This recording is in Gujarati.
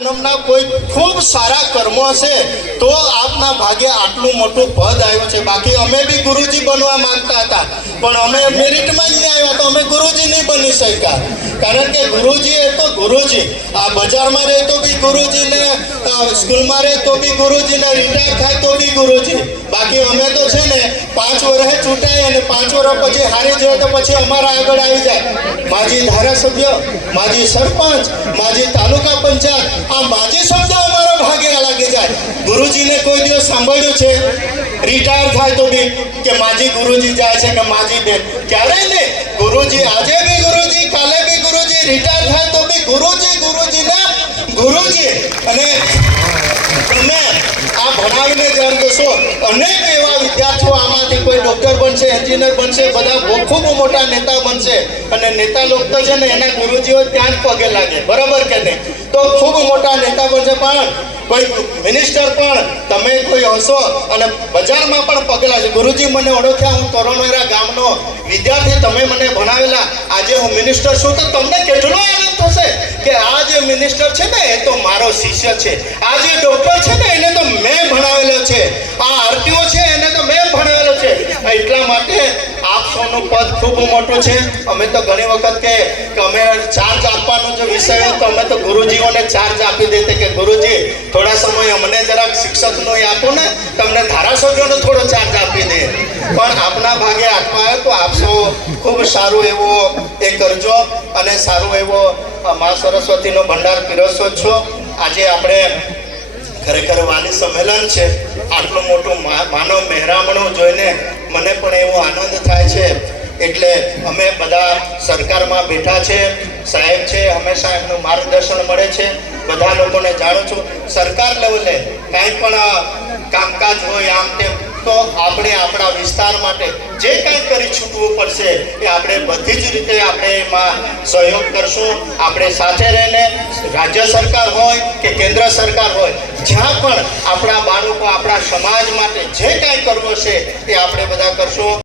જન્મના કોઈ ખૂબ સારા કર્મો હશે તો આપના ભાગે આટલું મોટું પદ આવ્યું છે. બાકી અમે બી ગુરુજી બનવા માંગતા હતા. પણ અમે મેરિટમાં જ નહીં આવ્યા તો અમે ગુરુજી નહીં બની શક્યા. કારણ કે ગુરુજી એ તો ગુરુજી આ બજારમાં રહે તો બી ગુરુજી ને અ, સ્કૂલમાં રહે તો બી ગુરુજી રિટાયર થાય તો બી ગુરુજી. બાકી અમે તો છે ને, પાંચ વર્ષે ચૂંટાય અને પાંચ વર્ષ પછી હારી જાય તો પછી અમારા આગળ આવી જાય. માજી ધારાસભ્ય, માજી સરપંચ, માજી તાલુકા પંચાયત, આ માજી શબ્દ અમારા ભાગે લાગી જાય. ગુરુજીને કોઈ દિવસ સાંભળ્યું છે? રિટાયર થાય તો બી, કે માજી ગુરુજી જાય છે કે માજી બેન? ક્યારેય ને ગુરુજી આજે બી ગુરુજી રિટાયર થાય તો બી ગુરુજી ગુરુજીના ગુરુજી અને તમે આ ભણાવીને ધ્યાન દેશો અનેક એવા વિદ્યાર્થીઓ આમાંથી કોઈ ડોક્ટર બનશે એન્જિનિયર બનશે, બધા ખૂબ મોટા નેતા બનશે. અને નેતા લોકો તો છે ને એના ગુરુજીઓ ત્યાં જ પગે લાગે, બરાબર કે નહીં? તો ખૂબ મોટા નેતા બનશે પણ, કોઈ મિનિસ્ટર પણ, તમે કોઈ હશો અને બજારમાં પણ પગલા છે ગુરુજી મને ઓળખ્યા, હું તોરણવેરા ગામનો વિદ્યાર્થી, તમે મને ભણાવેલા. આજે હું મિનિસ્ટર છું, તો તમને કેટલો આનંદ થશે કે આ જે મિનિસ્ટર છે ને, એ તો મારો શિષ્ય છે. આ જે ડોક્ટર છે ને, એને તો મેં ભણાવેલો છે. આપ પદ ખૂબ મોટું છે. અમે તો ઘણી વખત કે અમે ચાર્જ આપવાનો જે વિષય હતો અમે તો ગુરુજીઓને ચાર્જ આપી દેતે કે ગુરુજી, થોડા સમય અમને જરાક શિક્ષકનો એ આપો ને, તમને ધારાસભ્યોનો થોડો ચાર્જ આપી દે. પણ આપના ભાગે આત્મા તો આપ સૌ ખૂબ સારું એવો એ કરજો અને સારું એવો મા સરસ્વતીનો ભંડાર પીરસો છો. આજે આપણે ખરેખર વાલી સંમેલન છે. આટલું મોટું માનવ મહેરામણો જોઈને મને પણ એવો આનંદ થાય છે. એટલે અમે બધા સરકારમાં બેઠા છે. સાહેબ છે હંમેશા એમનું માર્ગદર્શન મળે છે. બધા લોકોને જાણું છું. સરકાર લેવલે કાંઈ પણ કામકાજ હોય આમ તેમ, તો આપણે આપણા વિસ્તાર માટે જે કાંઈ કરી છૂટવું પડશે એ આપણે બધી જ રીતે આપણે એમાં સહયોગ કરશું. આપણે સાથે રહીને રાજ્ય સરકાર હોય કે કેન્દ્ર સરકાર હોય, જ્યાં પણ આપણા બાળકો આપણા સમાજ માટે જે કાંઈ કરવું છે એ આપણે બધા કરશું.